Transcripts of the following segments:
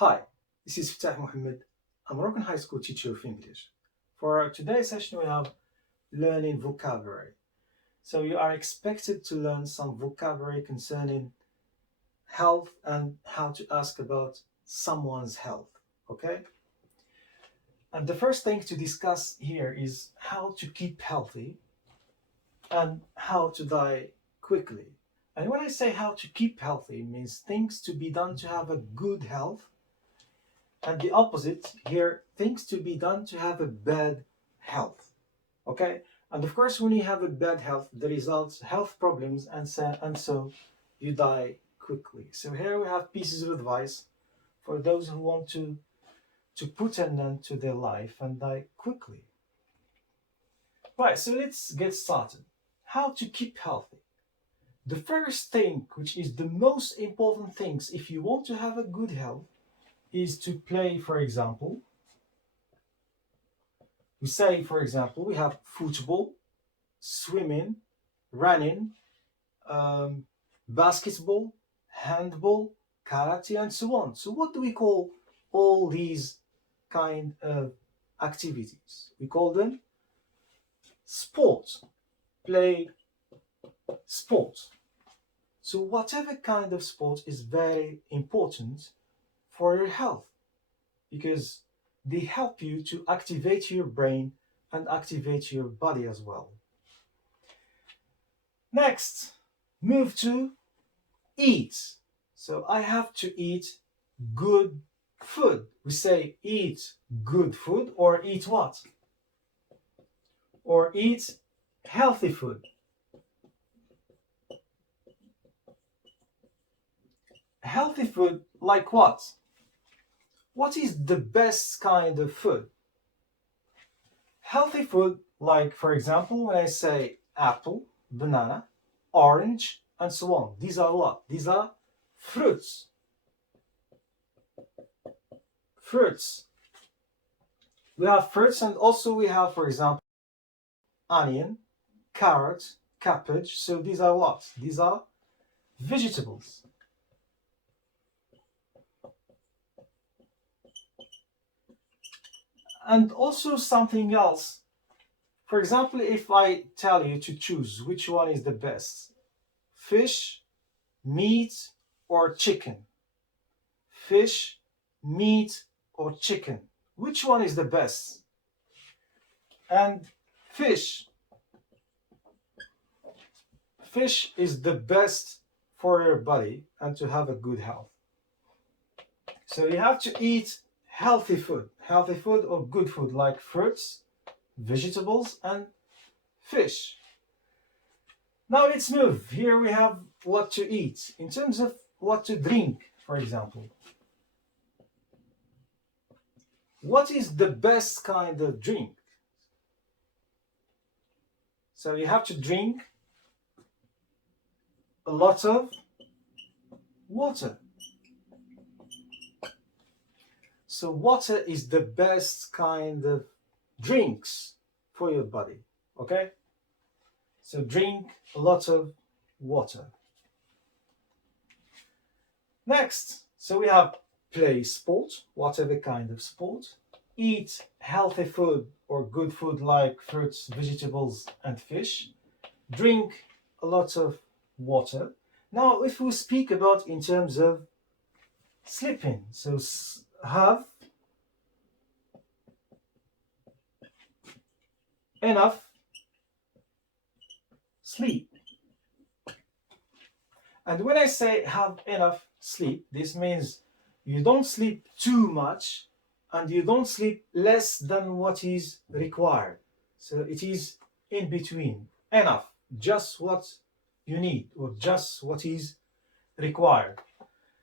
Hi, this is Fatah Mohammed. I'm a Moroccan high school teacher of English. For today's session, we have learning vocabulary. So you are expected to learn some vocabulary concerning health and how to ask about someone's health. Okay? And the first thing to discuss here is how to keep healthy and how to die quickly. And when I say how to keep healthy, it means things to be done to have a good health, and the opposite here, things to be done to have a bad health. Okay? And of course, when you have a bad health, the results health problems, and so you die quickly. So here we have pieces of advice for those who want to put an end to their life and die quickly. Right, so let's get started. How to keep healthy. The first thing, which is the most important things if you want to have a good health, is to play. For example, we say, for example, we have football, swimming, running, um, basketball, handball, karate, and so on. So what do we call all these kind of activities? We call them sports. Play sport. So whatever kind of sport is very important for your health, because they help you to activate your brain and activate your body as well. Next, move to eat. So I have to eat good food. We say eat good food, or eat what? Or eat healthy food. Healthy food like what? What is the best kind of food? Healthy food, like for example, when I say apple, banana, orange, and so on. These are what? These are fruits. Fruits. We have fruits, and also we have, for example, onion, carrot, cabbage. So these are what? These are vegetables. And also something else. For example, if I tell you to choose which one is the best, fish, meat, or chicken. Fish, meat, or chicken. Which one is the best? And fish. Fish is the best for your body and to have a good health. So you have to eat healthy food or good food like fruits, vegetables, and fish. Now let's move. Here we have what to eat. In terms of what to drink, for example. What is the best kind of drink? So you have to drink a lot of water. So water is the best kind of drinks for your body. Okay? So drink a lot of water. Next, so we have play sport, whatever kind of sport. Eat healthy food or good food like fruits, vegetables, and fish. Drink a lot of water. Now, if we speak about in terms of sleeping, so have enough sleep. And when I say have enough sleep, this means you don't sleep too much and you don't sleep less than what is required. So it is in between. Enough, just what you need or just what is required.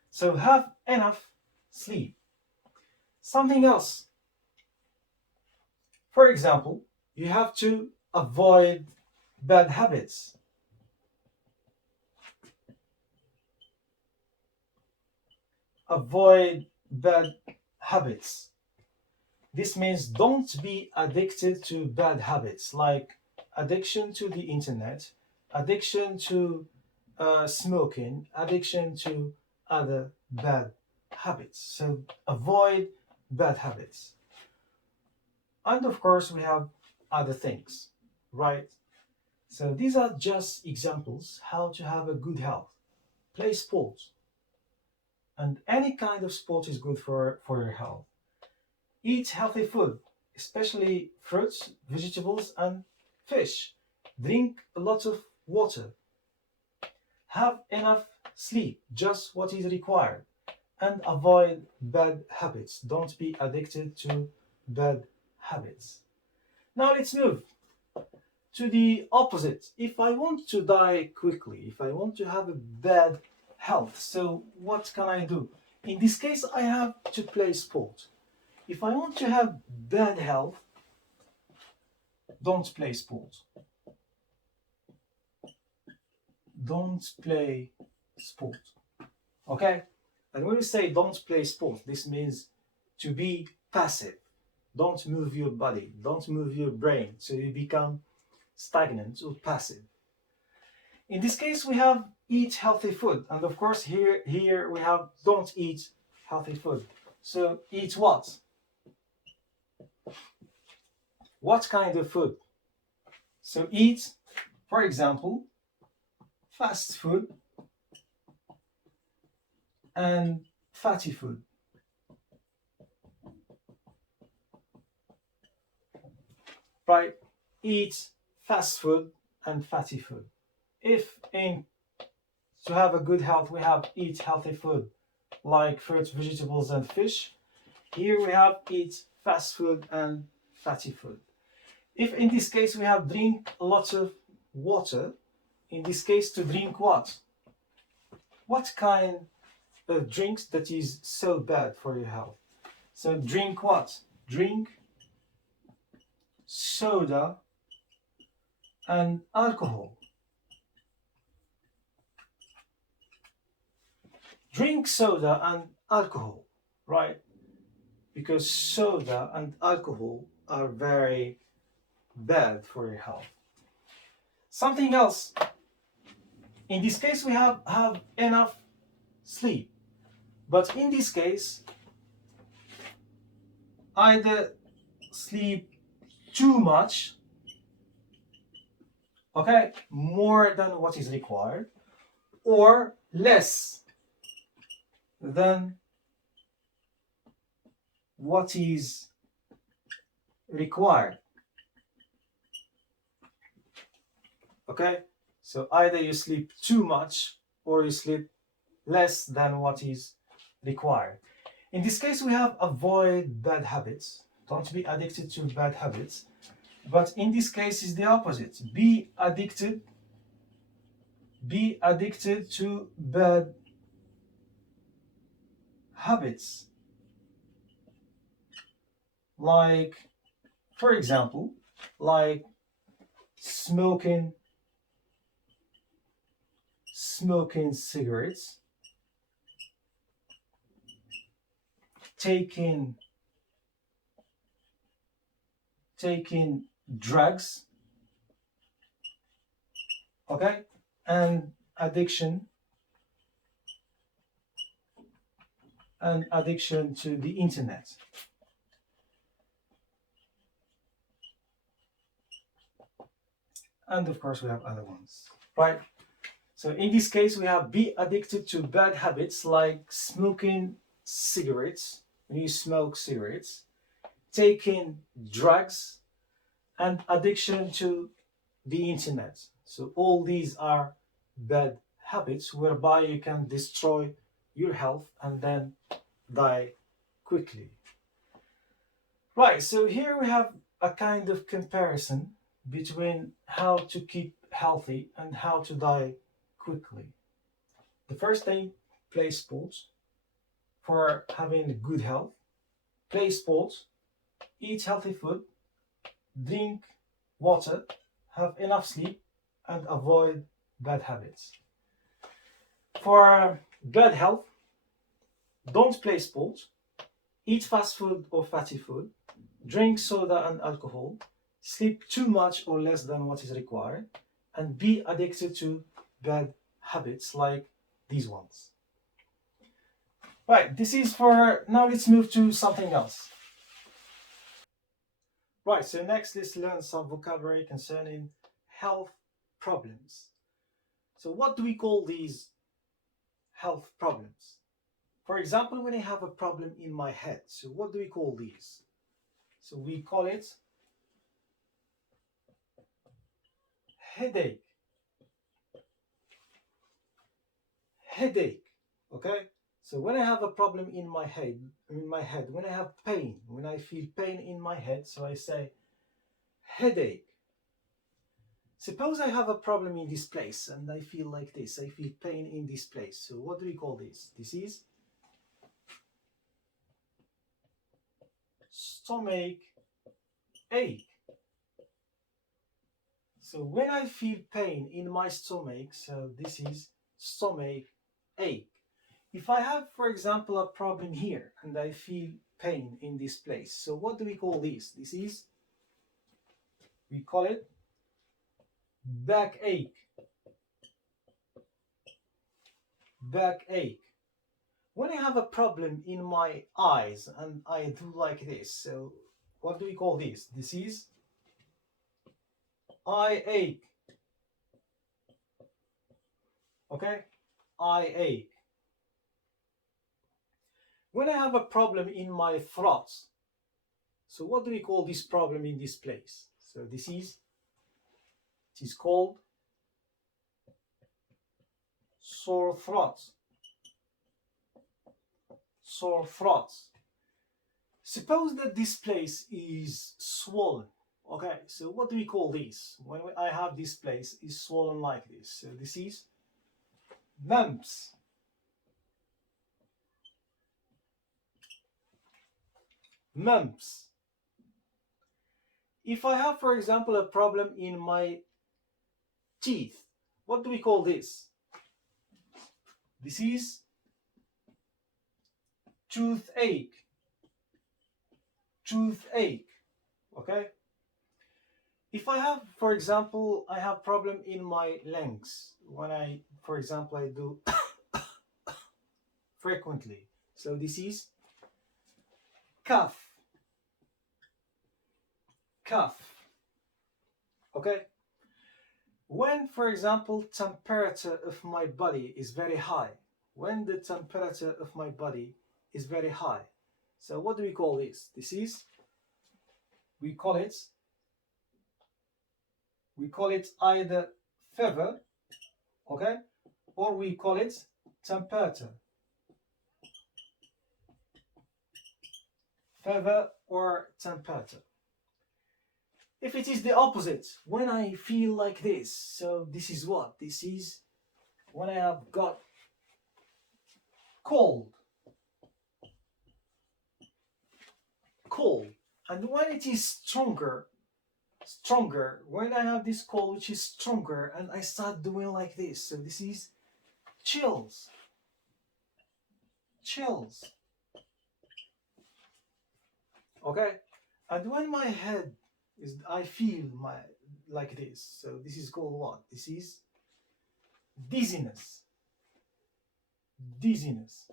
So have enough sleep. Something else. For example, you have to avoid bad habits. Avoid bad habits. This means don't be addicted to bad habits like addiction to the internet, addiction to smoking, addiction to other bad habits. So avoid bad habits. And of course, we have other things, right? So these are just examples how to have a good health. Play sports. And any kind of sport is good for your health. Eat healthy food, especially fruits, vegetables, and fish. Drink a lot of water. Have enough sleep, just what is required. And avoid bad habits. Don't be addicted to bad habits. Now let's move to the opposite. If I want to die quickly, if I want to have a bad health, so what can I do? In this case, I have to play sport. If I want to have bad health, don't play sport. Don't play sport. Okay? And when we say don't play sport, this means to be passive. Don't move your body, don't move your brain, so you become stagnant or passive. In this case, we have eat healthy food, and of course here we have don't eat healthy food. So eat what? What kind of food? So eat, for example, fast food and fatty food. Right? Eat fast food and fatty food. If to have a good health we have eat healthy food like fruits, vegetables and fish, here we have eat fast food and fatty food. If in this case we have drink lots of water, in this case to drink what? What kind of drinks that is so bad for your health? So drink what? Drink soda and alcohol. Drink soda and alcohol, right? Because soda and alcohol are very bad for your health. Something else. In this case, we have enough sleep. But in this case, either sleep too much, okay, more than what is required, or less than what is required. Okay, so either you sleep too much or you sleep less than what is required. In this case, we have avoid bad habits. Don't be addicted to bad habits. But in this case, is the opposite. Be addicted to bad habits. Like, for example, like smoking cigarettes, taking drugs, okay, and addiction to the internet. And of course we have other ones, right? So in this case we have be addicted to bad habits like smoking cigarettes, when you smoke cigarettes, taking drugs, and addiction to the internet. So all these are bad habits whereby you can destroy your health and then die quickly. Right, so here we have a kind of comparison between how to keep healthy and how to die quickly. The first thing, play sports for having good health. Play sports, eat healthy food, drink water, have enough sleep, and avoid bad habits. For bad health, don't play sports, eat fast food or fatty food, drink soda and alcohol, sleep too much or less than what is required, and be addicted to bad habits like these ones. Right, this is for, now let's move to something else. Right, so next let's learn some vocabulary concerning health problems. So what do we call these health problems? For example, when I have a problem in my head, so what do we call these? So we call it headache. Headache. Okay? So when I have a problem in my head, when I have pain, when I feel pain in my head, so I say headache. Suppose I have a problem in this place and I feel like this. I feel pain in this place. So what do we call this? This is stomach ache. So when I feel pain in my stomach, so this is stomach ache. If I have, for example, a problem here and I feel pain in this place, so what do we call this? This is, we call it backache. Backache. When I have a problem in my eyes and I do like this, so what do we call this? This is eye ache. Okay? Eye ache. When I have a problem in my throat, so what do we call this problem in this place? So this is, it is called sore throat. Sore throat. Suppose that this place is swollen. Okay, so what do we call this? When I have this place is swollen like this. So this is mumps. Mumps. If I have, for example, a problem in my teeth, what do we call this? This is toothache. Toothache. Okay? If I have, for example, I have problem in my lungs when I, for example, I do frequently. So this is cough. Cough. Okay? When, for example, temperature of my body is very high, when the temperature of my body is very high, so what do we call this? This is, we call it either fever, okay, or we call it temperature. Fever or temperature. If it is the opposite, when I feel like this, so this is what? This is when I have got cold. Cold. And when it is stronger, when I have this cold which is stronger and I start doing like this, so this is chills. Chills. Okay? And when my head is, I feel my like this, so this is called what? This is dizziness. Dizziness.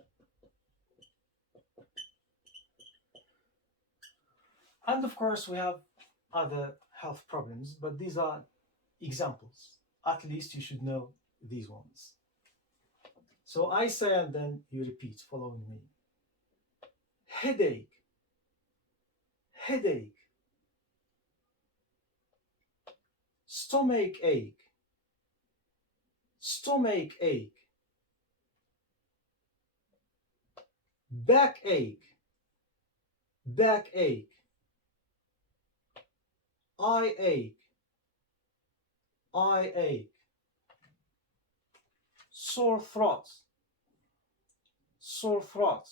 And of course we have other health problems, but these are examples. At least you should know these ones. So I say and then you repeat following me. Headache. Headache. Stomach ache. Stomach ache. Backache. Backache. Eye ache. Eye ache. Sore throat. Sore throat.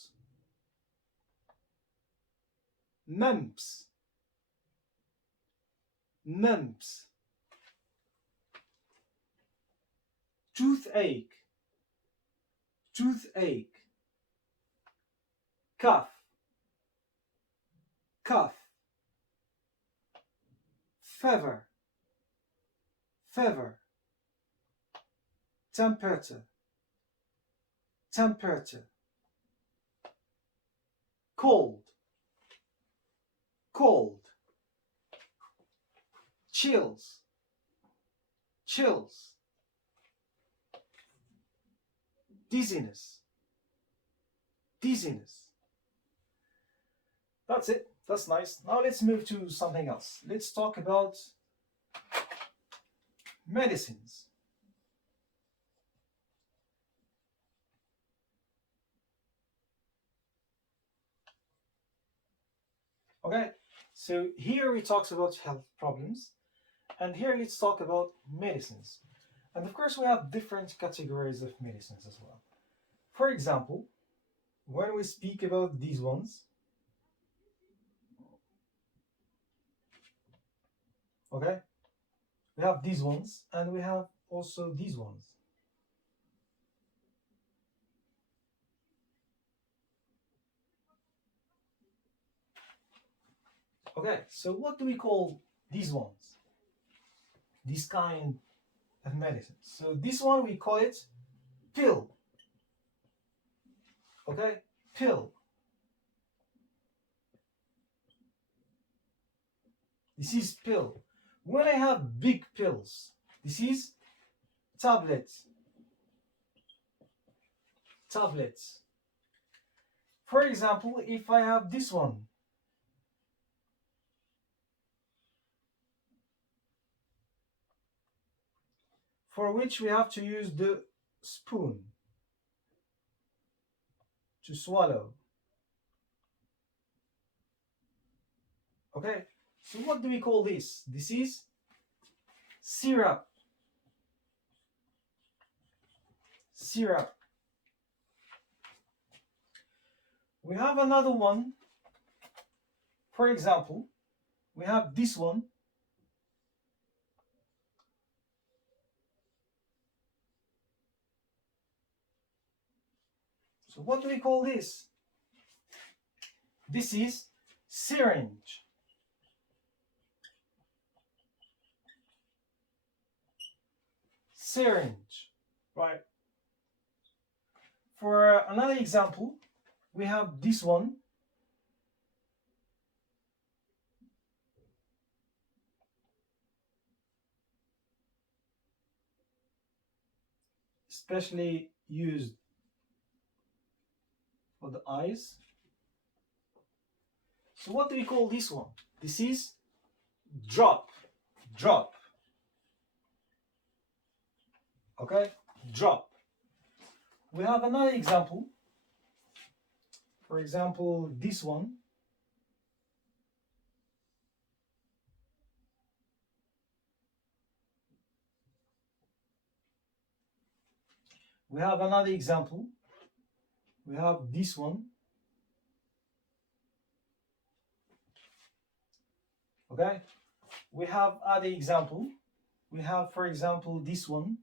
Mumps. Mumps. Toothache. Toothache. Cough. Cough. Fever. Fever. Temperature. Temperature. cold, cold, chills, chills, dizziness, dizziness. That's it. That's nice. Now let's move to something else. Let's talk about medicines. Okay, so here we talk about health problems, and here let's talk about medicines. And of course, we have different categories of medicines as well. For example, when we speak about these ones, okay, we have these ones and we have also these ones. Okay, so what do we call these ones? This kind of medicine. So this one we call it pill. Okay, pill. This is pill. When I have big pills, this is tablets. Tablets. For example, if I have this one, for which we have to use the spoon to swallow. Okay, so what do we call this? This is syrup. Syrup. We have another one. For example, we have this one. So what do we call this? This is syringe. Syringe, right? For another example, we have this one. Especially used for the eyes. So what do we call this one? This is drop. Drop. Okay? Drop. We have another example. For example, this one. We have another example. We have this one. Okay? We have other example. We have, for example, this one.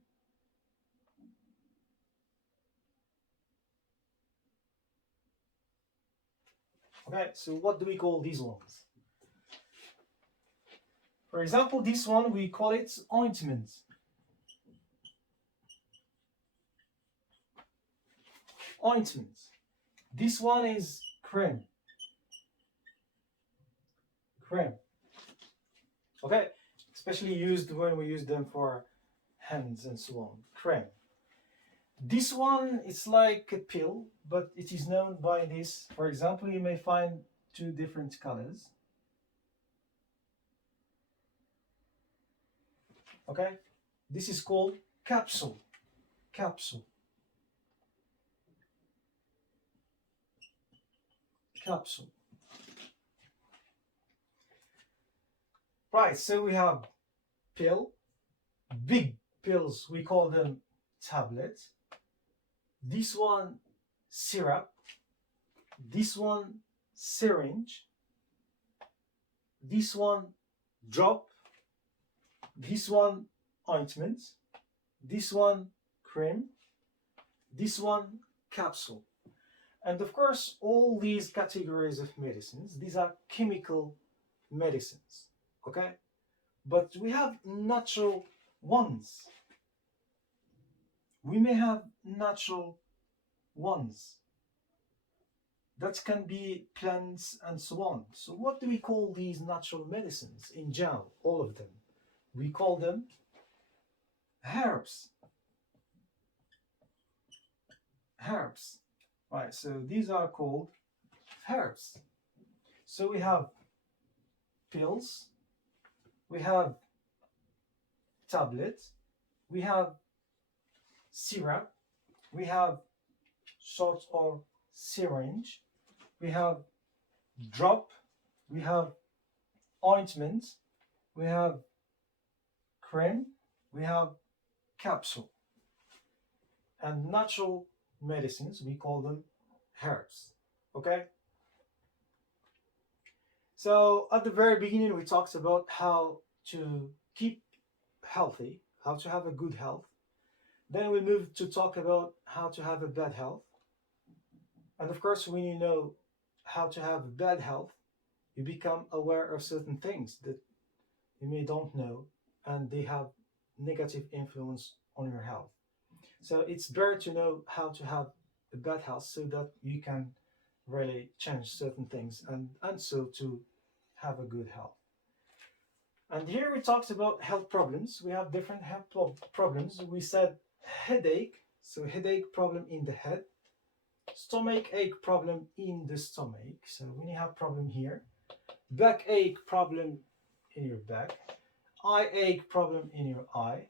Okay, so what do we call these ones? For example, this one, we call it ointment. Ointment. This one is cream. Cream. Okay? Especially used when we use them for hands and so on. Cream. This one, it's like a pill, but it is known by this. For example, you may find two different colors. Okay? This is called capsule. Capsule. Capsule. Right, so we have pill, big pills, we call them tablets. This one, syrup. This one, syringe. This one, drop. This one, ointment. This one, cream. This one, capsule. And of course, all these categories of medicines, these are chemical medicines, okay? But we have natural ones. We may have natural ones. that can be plants and so on. So what do we call these natural medicines in general? All of them. We call them herbs. Herbs. Right, so these are called herbs. So we have pills, we have tablets, we have syrup, we have shot or syringe, we have drop, we have ointment, we have cream, we have capsule. And natural medicines, we call them herbs. Okay? So at the very beginning, we talked about how to keep healthy, how to have a good health. Then we moved to talk about how to have a bad health. And of course, when you know how to have bad health, you become aware of certain things that you may don't know, and they have negative influence on your health. So it's better to know how to have a bad health so that you can really change certain things and so to have a good health. And here we talked about health problems. We have different health problems. We said headache, so headache problem in the head, stomach ache problem in the stomach. So when you have problem here, backache problem in your back, eye ache problem in your eye,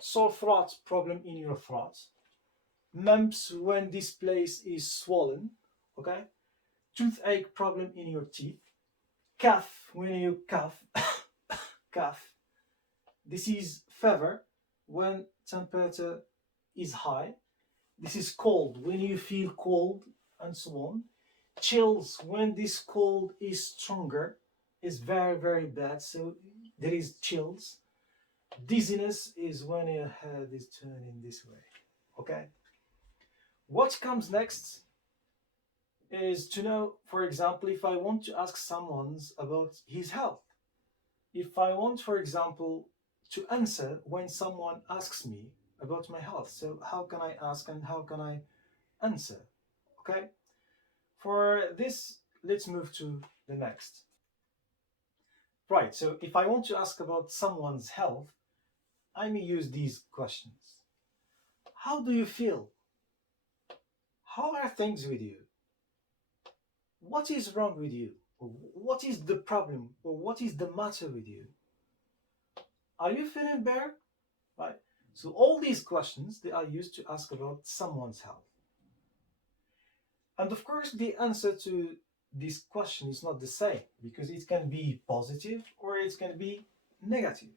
sore throat problem in your throat, mumps when this place is swollen, okay, toothache problem in your teeth, cough when you cough, cough. This is fever when temperature is high. This is cold when you feel cold and so on. Chills when this cold is stronger, is very, very bad. So there is chills. Dizziness is when your head is turning this way. Okay? What comes next is to know, for example, if I want to ask someone about his health. If I want, for example, to answer when someone asks me about my health. So how can I ask and how can I answer? Okay? For this, let's move to the next. Right, so if I want to ask about someone's health, I may use these questions. How do you feel? How are things with you? What is wrong with you? What is the problem? Or what is the matter with you? Are you feeling better? Right? So all these questions, they are used to ask about someone's health. And of course, the answer to this question is not the same because it can be positive or it can be negative.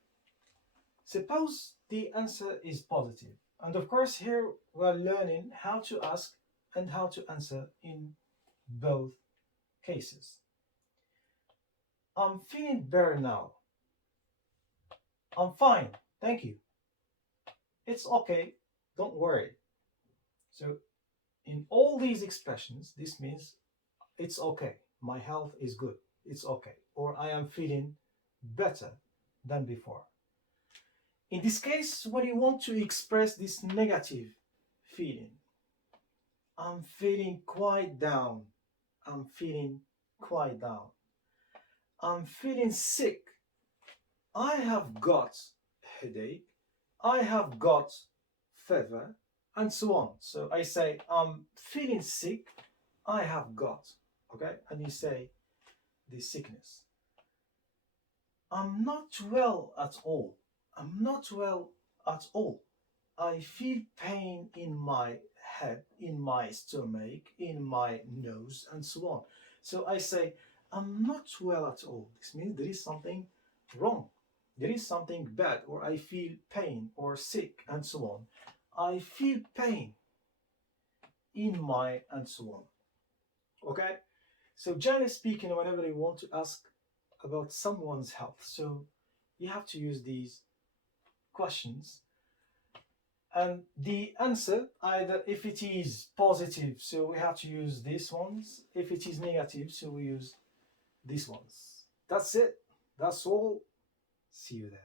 Suppose the answer is positive. And of course, here we're learning how to ask and how to answer in both cases. I'm feeling better now. I'm fine, thank you. It's okay, don't worry. So, in all these expressions, this means it's okay. My health is good. It's okay. Or I am feeling better than before. In this case, when you want to express this negative feeling, I'm feeling quite down. I'm feeling quite down. I'm feeling sick. I have got headache. I have got fever, and so on. So I say, I'm feeling sick. I have got. Okay? And you say the sickness. I'm not well at all. I'm not well at all. I feel pain in my head, in my stomach, in my nose, and so on. So I say, I'm not well at all. This means there is something wrong. There is something bad, or I feel pain or sick, and so on. I feel pain in my, and so on. Okay? So generally speaking, whenever you want to ask about someone's health, so you have to use these questions. And the answer, either if it is positive, so we have to use these ones. If it is negative, so we use these ones. That's it. That's all. See you there.